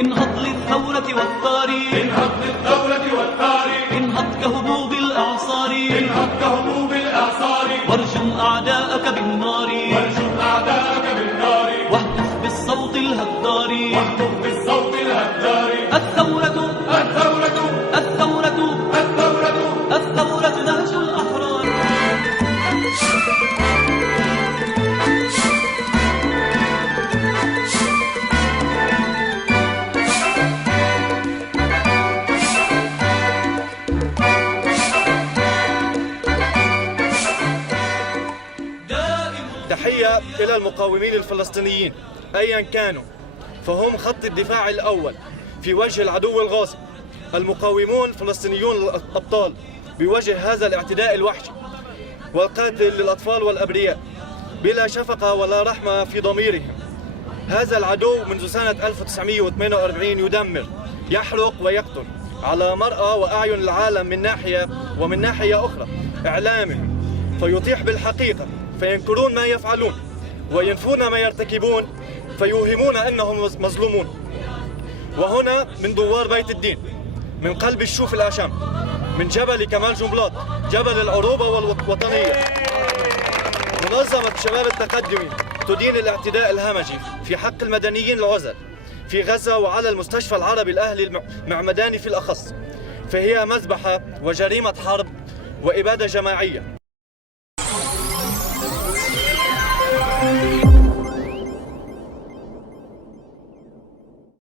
انهض للثورة والثار، انهض للثورة والثار، انهض كهبوب الإعصار، انهض كهبوب الإعصار، وارجم أعداءك بالنار، وارجم أعداءك بالنار، واهتف بالصوت الهدار، واهتف بالصوت الهدار. الثورة الثورة الثورة الثورة الثورة نهج الأحرار. تحية إلى المقاومين الفلسطينيين أيا كانوا، فهم خط الدفاع الأول في وجه العدو الغاصب. المقاومون الفلسطينيون الأبطال بوجه هذا الاعتداء الوحشي والقاتل للأطفال والأبرياء بلا شفقة ولا رحمة في ضميرهم. هذا العدو منذ سنة 1948 يدمر، يحرق ويقتل على مرأى وأعين العالم من ناحية، ومن ناحية أخرى إعلامهم فيطيح بالحقيقة، فينكرون ما يفعلون وينفون ما يرتكبون، فيوهمون أنهم مظلومون. وهنا من دوار بيت الدين، من قلب الشوف الأشم، من جبل كمال جنبلاط، جبل العروبة والوطنية، منظمة شباب التقدم تدين الاعتداء الهمجي في حق المدنيين العزل في غزة وعلى المستشفى العربي الأهلي المعمداني في الأخص، فهي مذبحة وجريمة حرب وإبادة جماعية.